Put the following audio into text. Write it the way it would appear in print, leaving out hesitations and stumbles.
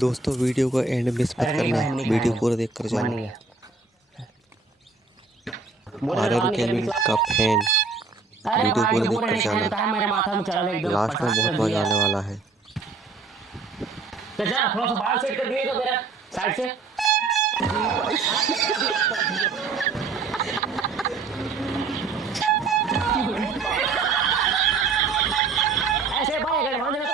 दोस्तों वीडियो को and miss मत अरे नहीं करना, भाई, हम नहीं वीडियो खाएंगे। पूरा देख कर मान जाना। गया। बोले तो आरआर काम नहीं करे केल्विन का फैन, अरे वीडियो भाई पूरा जो देख बोले कर नहीं खाएंगे जाना। तो है, मेरे माथा में चढ़ा एकदम लास्ट में परेशान बहुत कर मजा दिया। आने वाला है। तो जा थोड़ा सा बाल सेट कर दिए तो मेरा साइड से। ऐसे भाई अगर मान देना तो